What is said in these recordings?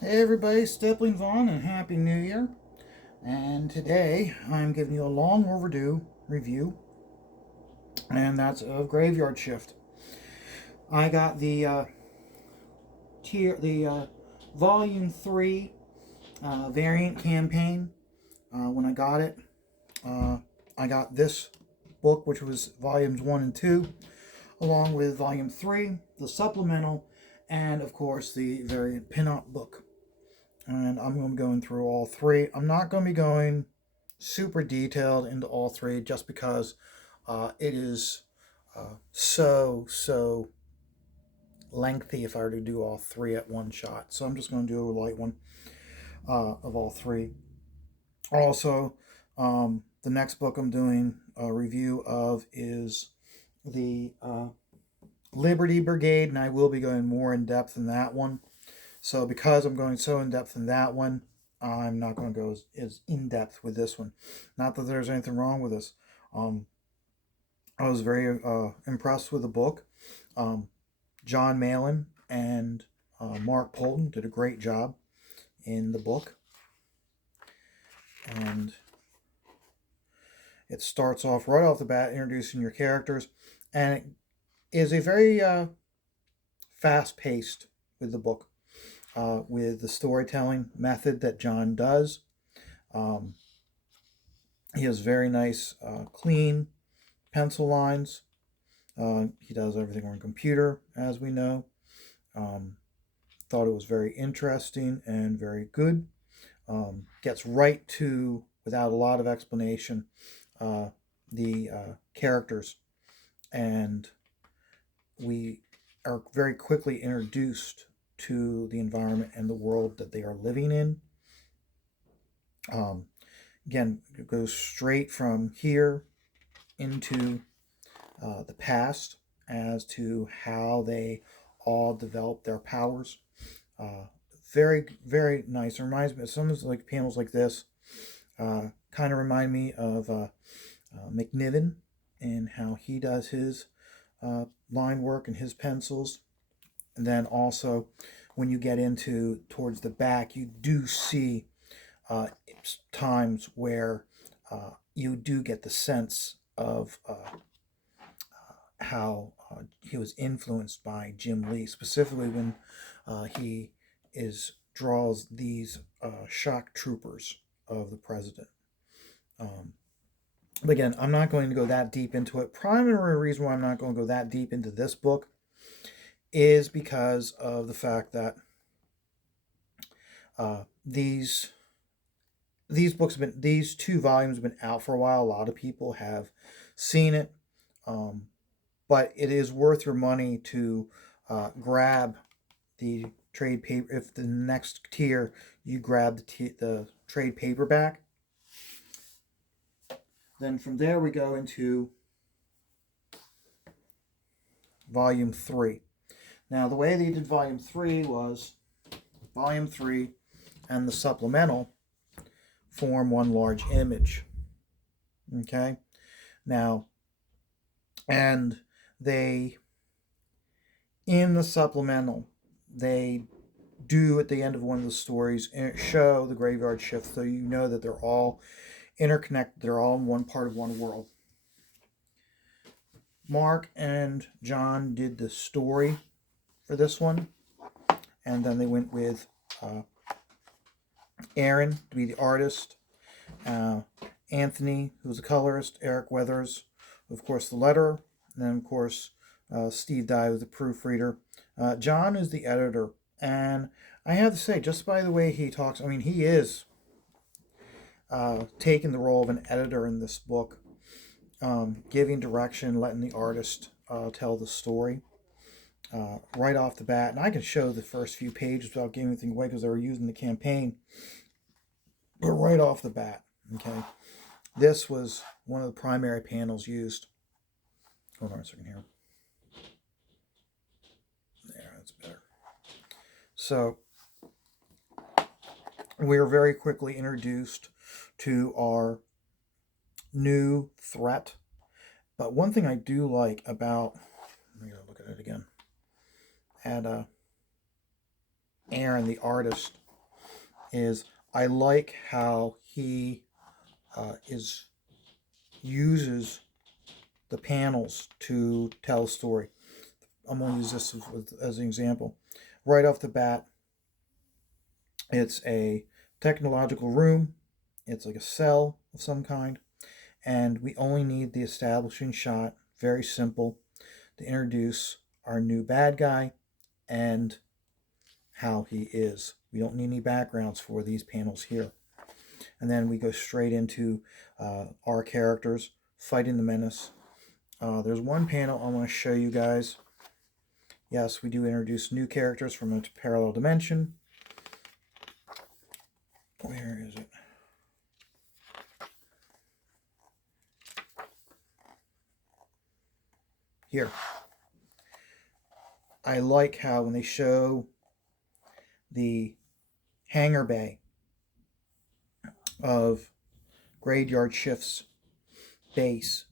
Hey everybody, Stepling Vaughn, and Happy New Year. And today I'm giving you a long overdue review, and that's of Graveyard Shift. I got the Volume 3 variant campaign. When I got it, uh, I got this book, which was Volumes 1 and 2, along with Volume 3, the supplemental, and of course the variant pinup book. And I'm going to be going through all three. I'm not going to be going super detailed into all three just because it is so lengthy if I were to do all three at one shot. So I'm just going to do a light one of all three. Also, the next book I'm doing a review of is the Liberty Brigade, and I will be going more in depth in that one. So because I'm going so in depth in that one, I'm not going to go as in depth with this one. Not that there's anything wrong with this. Um, I was very impressed with the book. Um, John Malin and Mark Polton did a great job in the book, and it starts off right off the bat introducing your characters, and it is a very fast paced with the book, with the storytelling method that John does. Um, he has very nice, clean pencil lines. He does everything on computer, as we know. Um, Thought it was very interesting and very good. Gets right to, without a lot of explanation, uh, the characters, and we are very quickly introduced to the environment and the world that they are living in. Um, Again, it goes straight from here into the past as to how they all develop their powers. Uh, very nice. It reminds me of some of like panels like this. Kind of remind me of McNiven and how he does his line work and his pencils. And then also, when you get into towards the back, you do see times where you do get the sense of how he was influenced by Jim Lee, specifically when he is draws these shock troopers of the president. Um, but again, I'm not going to go that deep into it. Primary reason why I'm not going to go that deep into this book is because of the fact that uh, these books have been these two volumes have been out for a while. A lot of people have seen it, um, but it is worth your money to grab the trade paper. If the next tier you grab the trade paperback, then from there we go into volume 3. Now the way they did volume 3 was volume 3 and the supplemental form one large image. Okay, now, and they, in the supplemental, they do at the end of one of the stories show the graveyard shift, so you know that they're all interconnected, they're all in one part of one world. Mark and John did the story for this one, and then they went with Aaron to be the artist, uh, Anthony, who's the colorist, Eric Weathers, of course, the letterer, and then, of course, Steve Dye was the proofreader. John is the editor, and I have to say, just by the way he talks, I mean, he is taking the role of an editor in this book, giving direction, letting the artist tell the story right off the bat. And I can show the first few pages without giving anything away because they were using the campaign. But right off the bat, okay, this was one of the primary panels used. Hold on a second here. There, that's better. So we are very quickly introduced to our new threat. But one thing I do like about, let me look at it again, at Aaron, the artist, is I like how he uses the panels to tell a story. I'm going to use this as an example. Right off the bat, it's a technological room. It's like a cell of some kind. And we only need the establishing shot, very simple, to introduce our new bad guy and how he is. We don't need any backgrounds for these panels here. And then we go straight into our characters fighting the menace. There's one panel I want to show you guys. Yes, we do introduce new characters from a parallel dimension. Where is it? Here. I like how when they show the hangar bay of Graveyard Shift's base,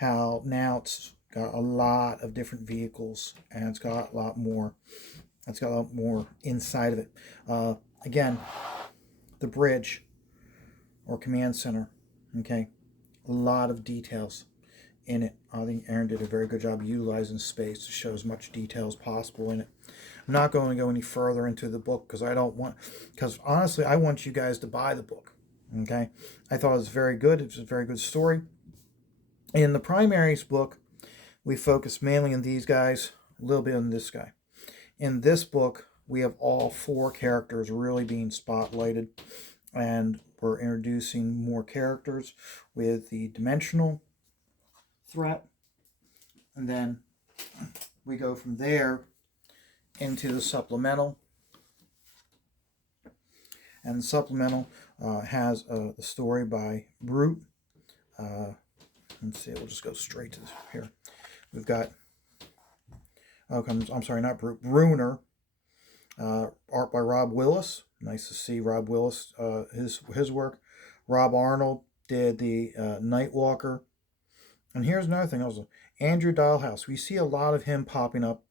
how now it's got a lot of different vehicles and it's got a lot more. It's got a lot more inside of it. Again, the bridge or command center. Okay, a lot of details in it. I think Aaron did a very good job utilizing space to show as much detail as possible in it. I'm not going to go any further into the book because honestly, I want you guys to buy the book. Okay, I thought it was very good. It was a very good story. In the primaries book, we focus mainly on these guys, a little bit on this guy. In this book, we have all four characters really being spotlighted, and we're introducing more characters with the dimensional threat, and then we go from there into the supplemental. And the supplemental has the story by Brute. Let's see, we'll just go straight to this here. We've got, I'm sorry, not Brute, Bruner. Art by Rob Willis. Nice to see Rob Willis, his work. Rob Arnold did the Nightwalker. And here's another thing also. Andrew Dialhouse. We see a lot of him popping up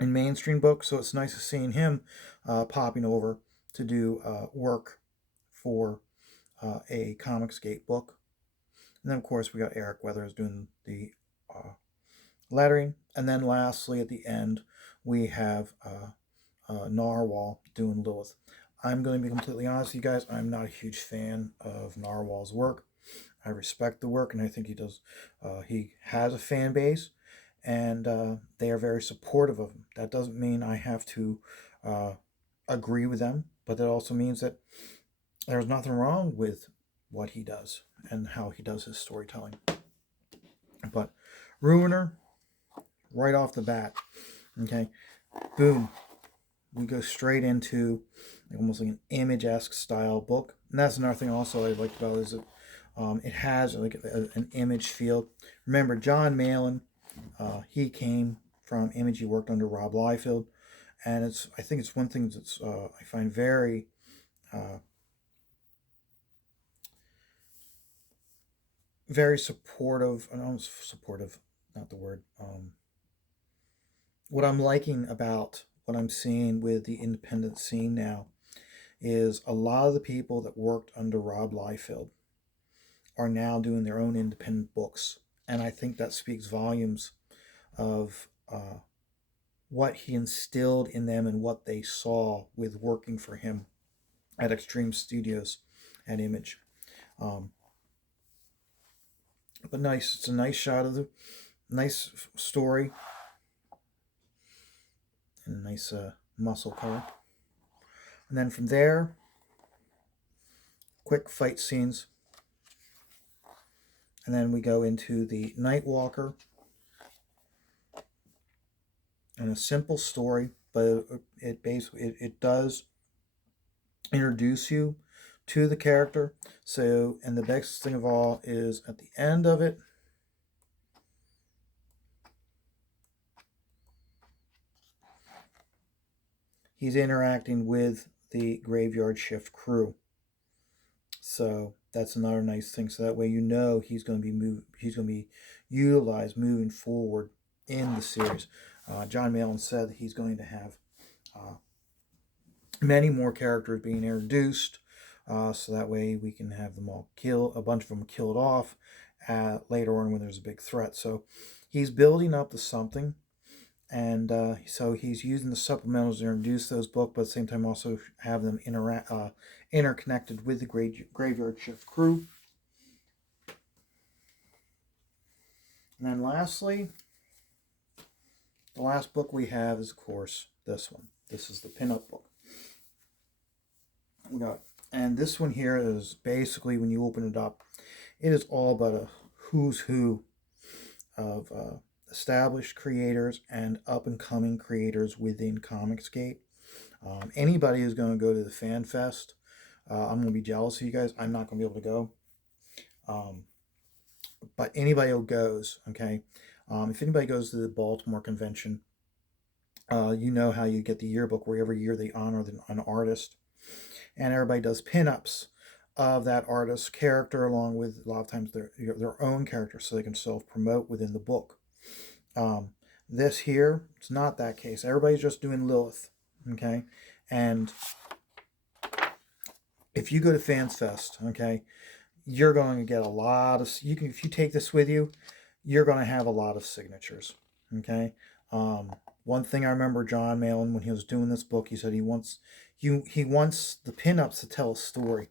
in mainstream books, so it's nice to seeing him popping over to do work for a Comicsgate book. And then, of course, we got Eric Weathers doing the lettering. And then lastly, at the end, we have Narwhal doing Lilith. I'm going to be completely honest with you guys. I'm not a huge fan of Narwhal's work. I respect the work, and I think he does. He has a fan base, and they are very supportive of him. That doesn't mean I have to agree with them, but that also means that there's nothing wrong with what he does and how he does his storytelling. But Ruiner, right off the bat, okay, boom, we go straight into almost like an Image-esque style book. And that's another thing also I liked about it is that it has like an Image feel. Remember, John Malin, he came from Image. He worked under Rob Liefeld, and I think it's one thing that's I find very very supportive. I know supportive, not the word. What I'm liking about what I'm seeing with the independent scene now is a lot of the people that worked under Rob Liefeld are now doing their own independent books. And I think that speaks volumes of what he instilled in them and what they saw with working for him at Extreme Studios and Image. But nice. It's a nice shot of the nice story and a nice muscle color. And then from there, quick fight scenes. And then we go into the Nightwalker. And a simple story, but it basically it does introduce you to the character. So, and the best thing of all is at the end of it, he's interacting with the Graveyard Shift crew. So that's another nice thing. So that way you know he's going to be utilized moving forward in the series. John Malin said that he's going to have many more characters being introduced, so that way we can have them all killed, a bunch of them killed off later on when there's a big threat. So he's building up to something, and so he's using the supplementals to introduce those books, but at the same time also have them interconnected with the Graveyard Shift crew. And then lastly, the last book we have is, of course, this one. This is the pinup book. We got, and this one here is basically, when you open it up, it is all about a who's who of established creators and up and coming creators within Comicsgate. Anybody who's going to go to the Fan Fest, I'm going to be jealous of you guys. I'm not going to be able to go. But anybody who goes, okay, if anybody goes to the Baltimore convention, you know how you get the yearbook where every year they honor an artist, and everybody does pinups of that artist's character along with a lot of times their own character, so they can self-promote within the book. This here, it's not that case. Everybody's just doing Lilith, okay? And if you go to Fans Fest, okay, you're going to get a lot of, if you take this with you, you're going to have a lot of signatures, okay? One thing I remember John Malin, when he was doing this book, he said he wants the pinups to tell a story,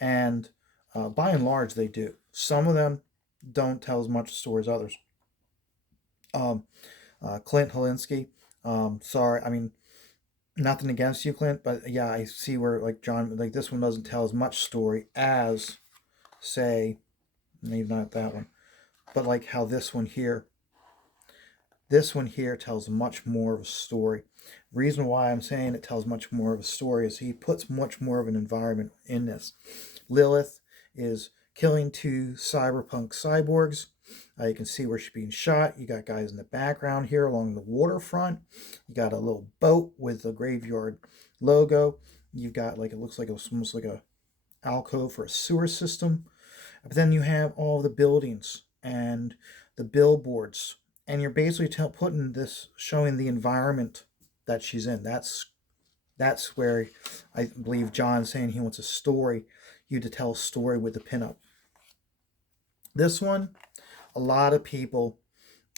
and by and large they do. Some of them don't tell as much story as others. Clint Holinsky, sorry, I mean, nothing against you, Clint, but yeah, I see where, like, John, like, this one doesn't tell as much story as, say, maybe not that one, but like how this one here tells much more of a story. Reason why I'm saying it tells much more of a story is he puts much more of an environment in this. Lilith is killing 2 cyberpunk cyborgs. You can see where she's being shot. You got guys in the background here along the waterfront. You got a little boat with the graveyard logo. You've got, like, it looks like it's almost like a alcove for a sewer system. But then you have all the buildings and the billboards, and you're basically putting this, showing the environment that she's in. That's where I believe John's saying he wants a story, you to tell a story with the pinup. This one, a lot of people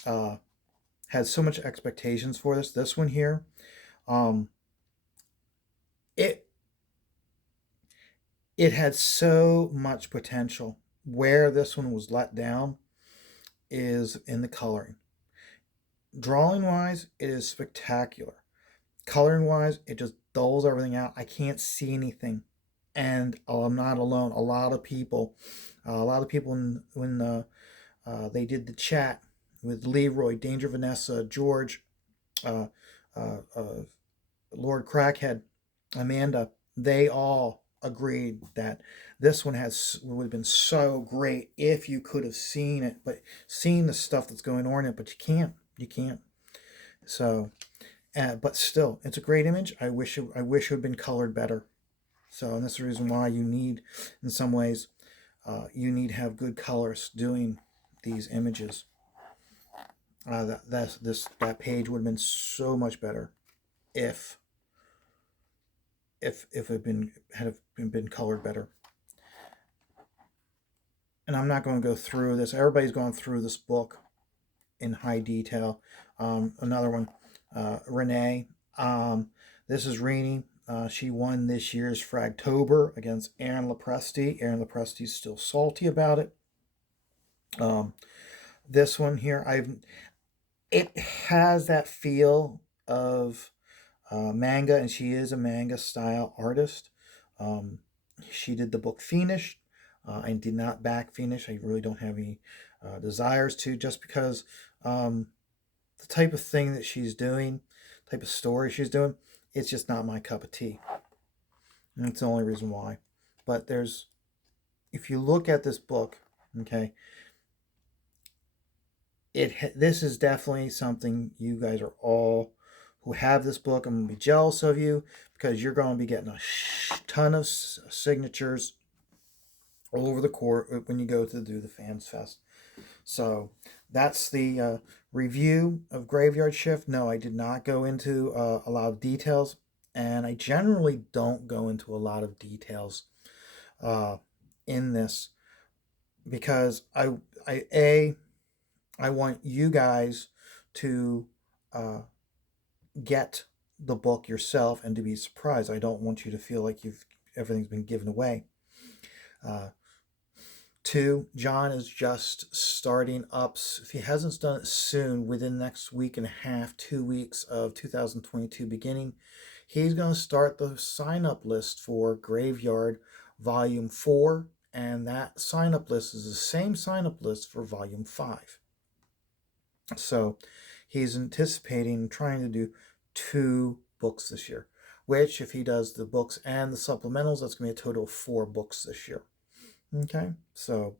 had so much expectations for this. This one here, it had so much potential. Where this one was let down is in the coloring. Drawing wise, it is spectacular. Coloring wise, it just dulls everything out. I can't see anything, and I'm not alone. A lot of people when they did the chat with Leroy, Danger Vanessa, George, uh, uh, uh, Lord Crackhead, Amanda, they all agreed that this one would have been so great if you could have seen it, but seen the stuff that's going on in it, but you can't. So, but still, it's a great image. I wish it had been colored better. So, and that's the reason why you need, in some ways, you need to have good colors doing these images. That page would have been so much better if it had been colored better. And I'm not going to go through this. Everybody's gone through this book in high detail. Another one, Renee. This is Renee. She won this year's Fragtober against Aaron Lepresti. Aaron Lepresti's still salty about it. This one here, it has that feel of manga, and she is a manga style artist. She did the book Fiendish. I did not back Fiendish. I really don't have any desires to, just because the type of thing that she's doing, type of story she's doing, it's just not my cup of tea. And that's the only reason why. But if you look at this book, okay, this is definitely something you guys are all who have this book. I'm going to be jealous of you, because you're going to be getting a ton of signatures all over the court when you go to do the Fans Fest. So that's the review of Graveyard Shift. No, I did not go into a lot of details, and I generally don't go into a lot of details uh, in this because I want you guys to uh, get the book yourself and to be surprised. I don't want you to feel like everything's been given away. Uh, Two, John is just starting up. If he hasn't done it soon, within the next week and a half, 2 weeks of 2022 beginning, he's going to start the sign up list for Graveyard Volume 4. And that sign up list is the same sign up list for Volume 5. So he's anticipating trying to do 2 books this year, which, if he does the books and the supplementals, that's going to be a total of 4 books this year. Okay, so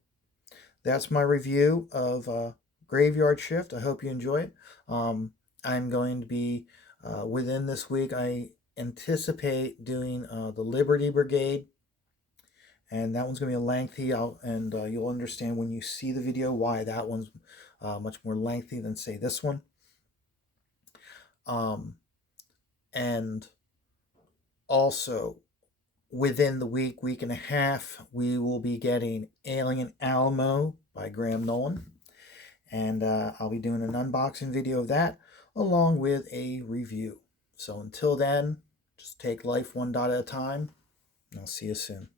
that's my review of Graveyard Shift. I hope you enjoy it. I'm going to be, within this week, I anticipate doing the Liberty Brigade, and that one's going to be a lengthy, and you'll understand when you see the video why that one's much more lengthy than, say, this one. And also, within the week and a half, we will be getting Alien Alamo by Graham Nolan. And I'll be doing an unboxing video of that along with a review. So until then, just take life one dot at a time, and I'll see you soon.